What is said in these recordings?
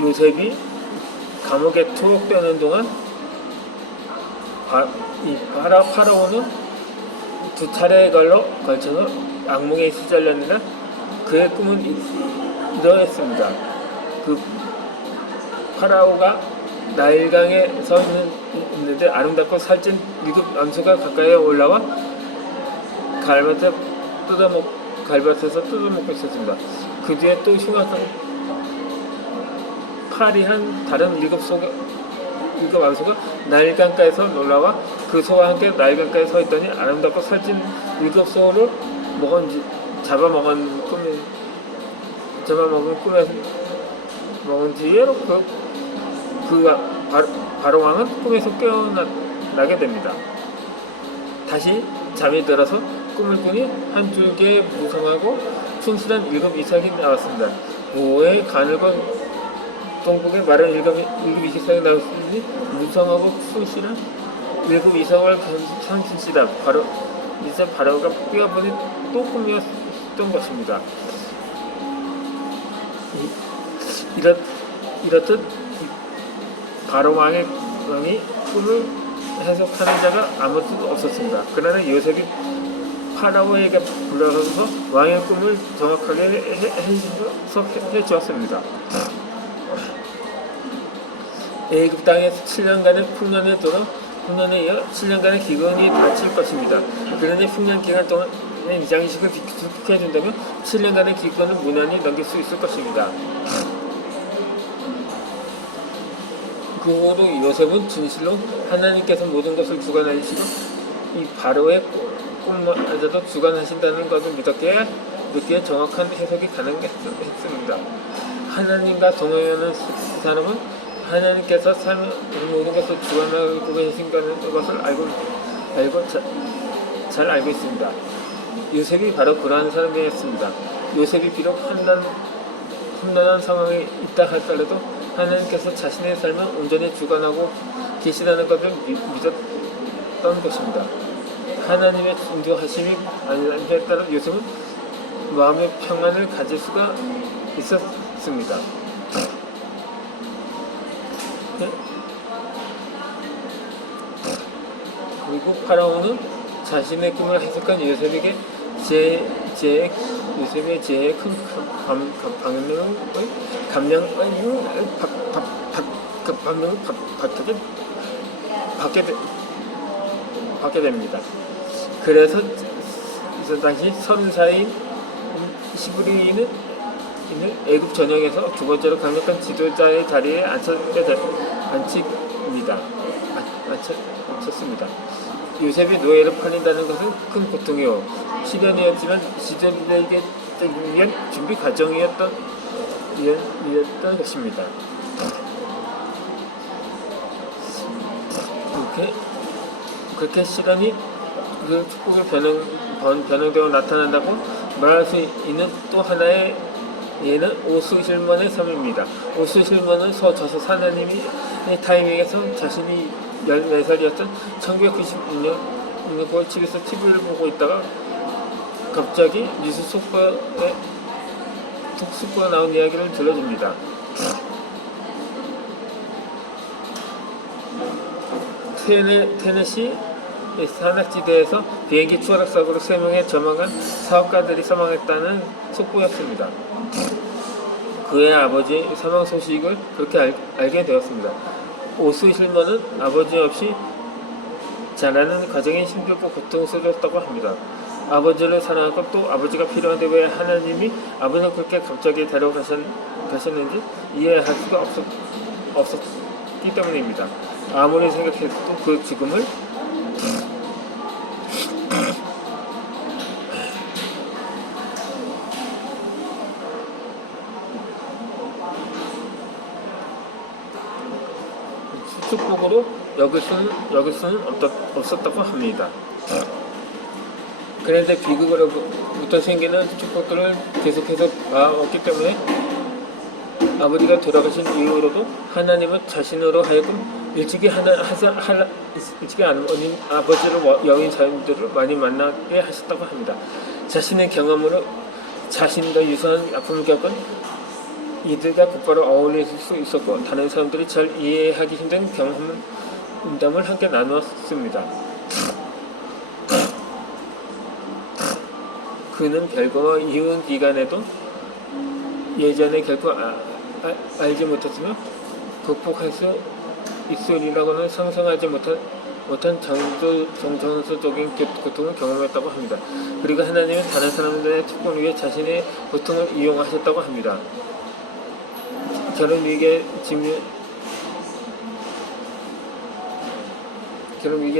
요셉이 감옥에 투옥되는 동안 파라오는 두 차례에 걸쳐서 악몽에 시달렸느냐 그의 꿈은 이러했습니다. 그 파라오가 나일강에 서 있는데 아름답고 살찐 일곱 암수가 가까이 올라와 갈밭에서 뜯어먹고 있었습니다. 그 뒤에 또 흉악한 파리한 다른 일곱 암수가 나일강가에서 놀라와 그 소와 함께 나일강가에 서 있더니 아름답고 살찐 일곱 소를 잡아먹은 뒤에 바로왕은 꿈에서 깨어나게 됩니다. 다시 잠이 들어서 꿈을 꾸니 한 줄기의 무성하고 충실한 일곱 이삭이 나왔습니다. 모의 가늘고 동북에 마른 일곱 이삭이 나왔으니 무성하고 충실한 일곱 이삭을 삼키시다. 이제 바로가 깨어보니 또 꿈이었던 것입니다. 이렇듯 바로왕이 꿈을 해석하는 자가 아무도 없었습니다. 그러나 요셉이 파라오에게 불러서 왕의 꿈을 정확하게 해주었습니다. 애굽 땅에서 7년간의 풍년에 이어 7년간의 기근이 닥칠 것입니다. 그런데 풍년 기간 동안 이장식을 비켜준다면 7년간의 기근을 무난히 넘길 수 있을 것입니다. 그 후로 요셉은 진실로 하나님께서 모든 것을 주관하시고 이 바로의 꿈마저도 주관하신다는 것을 믿기에 정확한 해석이 가능했습니다. 하나님과 동행하는 사람은 하나님께서 삶의 모든 것을 주관하고 계신다는 것을 잘 알고 있습니다. 요셉이 바로 그러한 사람이었습니다. 요셉이 비록 험난한 상황에 있다 할지라도 하나님께서 자신의 삶을 온전히 주관하고 계시다는 것을 믿었던 것입니다. 하나님의 인도하심이 아니라에 따라 요셉은 마음의 평안을 가질 수가 있었습니다. 그리고 파라오는 자신의 꿈을 해석한 요셉에게 요셉의 지혜에 큰 감명을 받게 됩니다. 그래서 당시 30살인 시브리는 애굽 전역에서 두 번째로 강력한 지도자의 자리에 앉혔습니다. 요셉이 노예로 팔린다는 것은 큰 고통이요 시련이었지만 지도자에게 위한 준비 과정이었던 것입니다. 그렇게 시련이 그 축복의 변형되어 나타난다고 말할 수 있는 또 하나의 예는 오수실몬의 삶입니다. 오수실몬은 저서 하나님이 타이밍에서 자신이 14살이었던 1996년 9월 집에서 TV를 보고 있다가 갑자기 뉴스 속보가 나온 이야기를 들려줍니다. 테네시 산악지대에서 비행기 추락 사고로 3명의 저망한 사업가들이 사망했다는 속보였습니다. 그의 아버지 사망 소식을 그렇게 알게 되었습니다. 오스실몬은 아버지 없이 자라는 과정이 힘들고 고통스러웠다고 합니다. 아버지를 사랑하고 또 아버지가 필요한데 왜 하나님이 아버지를 그렇게 갑자기 데려가셨는지 이해할 수가 없었기 때문입니다. 아무리 생각해도 그 죽음을 축복으로 여길 수는 없었다고 합니다. 그런데 비극으로부터 생기는 축복들을 계속해서 봐왔기 때문에 아버지가 돌아가신 이후로도 하나님은 자신으로 하여금 일찍이 어린 아버지를 여인 사람들을 많이 만나게 하셨다고 합니다. 자신의 경험으로 자신과 유사한 아픔을 겪은 이들과 곧바로 어울릴 수 있었고 다른 사람들이 잘 이해하기 힘든 경험담을 함께 나누었습니다. 그는 별거와 이혼 기간에도 예전에 결코 알지 못했으며 극복할 수 있으리라고는 상상하지 못한 정전수적인 고통을 경험했다고 합니다. 그리고 하나님은 다른 사람들의 축복을 위해 자신의 고통을 이용하셨다고 합니다. 결혼 위기에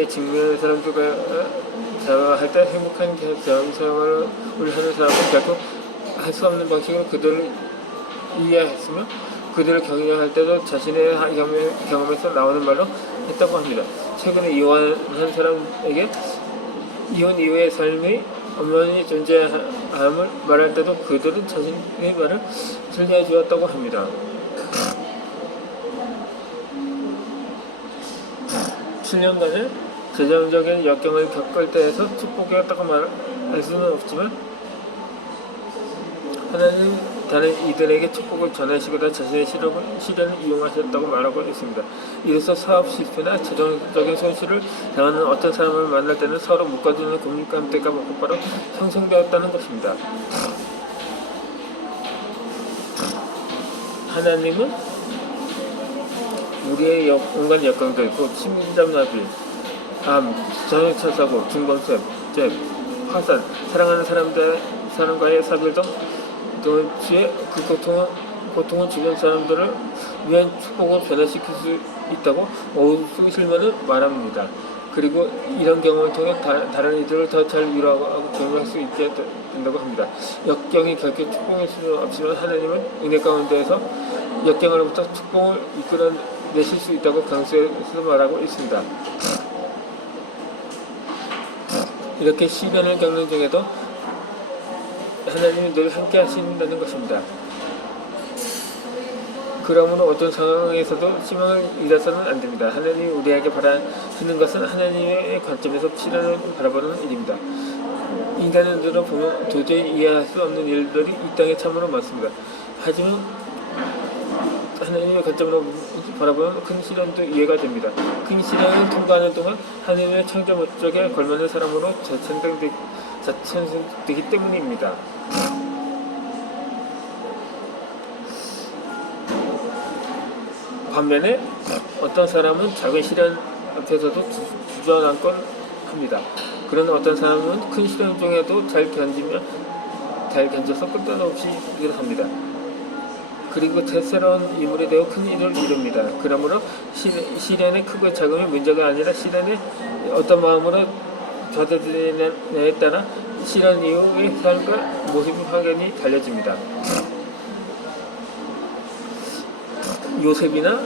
직면한 사람들과 대화할 때 행복한 결혼 생활을 하는 사람은 결코 할 수 없는 방식으로 그들을 이해했으며 그들을 격려할 때도 자신의 경험에서 나오는 말로 했다고 합니다. 최근에 이혼한 사람에게 이혼 이후의 삶이 엄연히 존재함을 말할 때도 그들은 자신의 말을 들려 주었다고 합니다. 7년간의 재정적인 역경을 겪을 때에서 축복이었다고 말할 수는 없지만 하나님 다른 이들에게 축복을 전하시고자 자신의 시련을 이용하셨다고 말하고 있습니다. 이로써 사업 실패나 재정적인 손실을 당하는 어떤 사람을 만날 때는 서로 묶어주는 공감대가 곧바로 형성되었다는 것입니다. 하나님은 우리의 온갖 역경들, 곧 심장마비, 암, 전염차 사고, 중범죄, 화산, 사랑하는 사람과의 사별 등 동시에 그 고통은 주변 사람들을 위한 축복으로 변화시킬 수 있다고 오수 실만은 말합니다. 그리고 이런 경험을 통해 다른 이들을 더 잘 위로하고 격려할 수 있게 된다고 합니다. 역경이 결코 축복일 수는 없지만 하나님은 은혜 가운데에서 역경으로부터 축복을 이끌어내실 수 있다고 강조해서 말하고 있습니다. 이렇게 시련을 겪는 중에도 하나님이 늘 함께 하신다는 것입니다. 그러므로 어떤 상황에서도 희망을 잃어서는 안 됩니다. 하나님이 우리에게 바라시는 것은 하나님의 관점에서 시련을 바라보는 일입니다. 인간의 눈으로 보면 도저히 이해할 수 없는 일들이 이 땅에 참으로 많습니다. 하지만 하나님의 관점으로 바라보는 큰 시련도 이해가 됩니다. 큰 시련을 통과하는 동안 하나님의 창조 목적에 걸맞는 사람으로 자천되기 때문입니다. 반면에 어떤 사람은 작은 시련 앞에서도 주저앉곤 합니다. 그러나 어떤 사람은 큰 시련 중에도 잘 견뎌서 끝도 없이 일어섭니다. 그리고 새로운 인물이 되어 큰 일을 이룹니다. 그러므로 시련의 크고 작음이 문제가 아니라 시련에 어떤 마음으로 받아들이느냐에 따라 시련 이후의 삶과 모습이 확연히 달라집니다. 요셉이나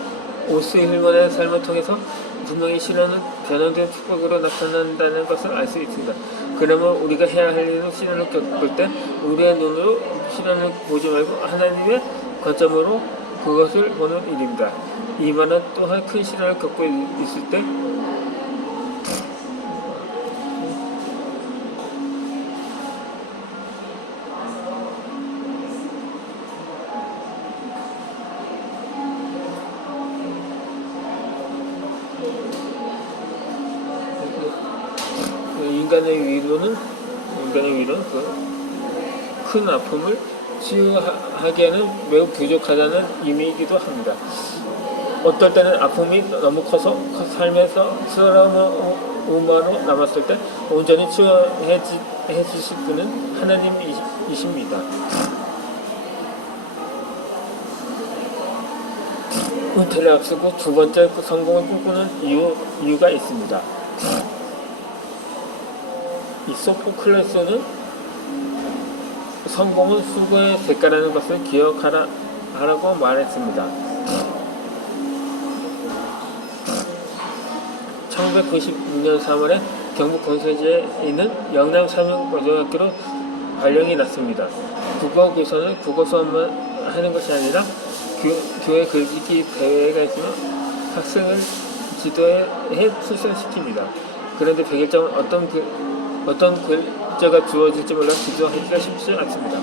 오스힐만의 삶을 통해서 분명히 시련은 변화된 축복으로 나타난다는 것을 알 수 있습니다. 그러면 우리가 해야 할 일은 시련을 겪을 때 우리의 눈으로 시련을 보지 말고 하나님의 관점으로 그것을 보는 일입니다. 이 말은 또한 큰 시련을 겪고 있을 때 인간의 위로는 큰 아픔을 치유하기에는 매우 부족하다는 의미이기도 합니다. 어떨 때는 아픔이 너무 커서 삶에서 트라우마로 남았을 때 온전히 치유해 주실 분은 하나님이십니다. 은퇴를 앞두고 두 번째 성공을 꿈꾸는 이유가 있습니다. 이 소포클레스는 성공은 수고의 대가라는 것을 기억하라고 말했습니다. 1996년 3월에 경북 건설지에 있는 영남 삼육고등학교로 발령이 났습니다. 국어교사는 국어 수업만 하는 것이 아니라 교회 글짓기 대회가 있으면 학생을 지도에 출선시킵니다. 그런데 100일장은 어떤 글자가 주어질지 몰라 지도하기가 쉽지 않습니다.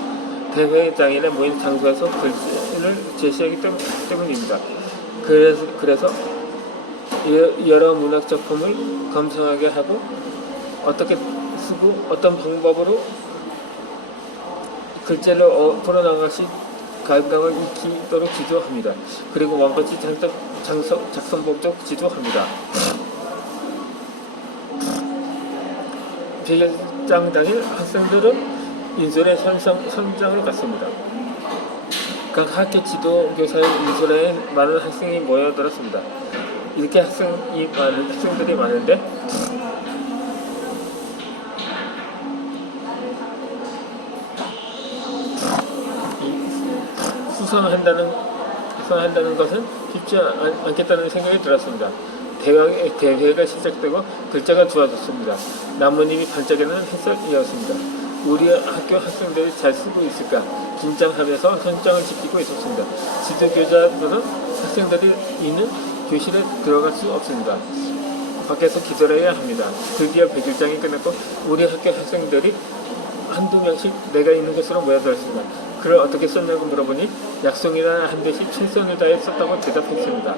대회장이나 모인 장소에서 글씨를 제시하기 때문입니다. 그래서 여러 문학 작품을 감상하게 하고 어떻게 쓰고 어떤 방법으로 글자를 풀어나가시 감각을 익히도록 지도합니다. 그리고 원고지 작성법도 지도합니다. 100일장 당일 학생들은 인솔의 선장을 갔습니다. 각 학교 지도교사의 인솔에 많은 학생이 모여들었습니다. 이렇게 학생들이 많은데 수상한다는 것은 쉽지 않겠다는 생각이 들었습니다. 대회가 시작되고 글자가 주어졌습니다. 나뭇잎이 반짝이는 햇살이었습니다. 우리 학교 학생들이 잘 쓰고 있을까 긴장하면서 현장을 지키고 있었습니다. 지도교사들은 학생들이 있는 교실에 들어갈 수 없습니다. 밖에서 기다려야 합니다. 드디어 100일장이 끝났고 우리 학교 학생들이 한두 명씩 내가 있는 곳으로 모여들었습니다. 글을 어떻게 썼냐고 물어보니 약속이나 한 대씩 최선을 다해 썼다고 대답했습니다.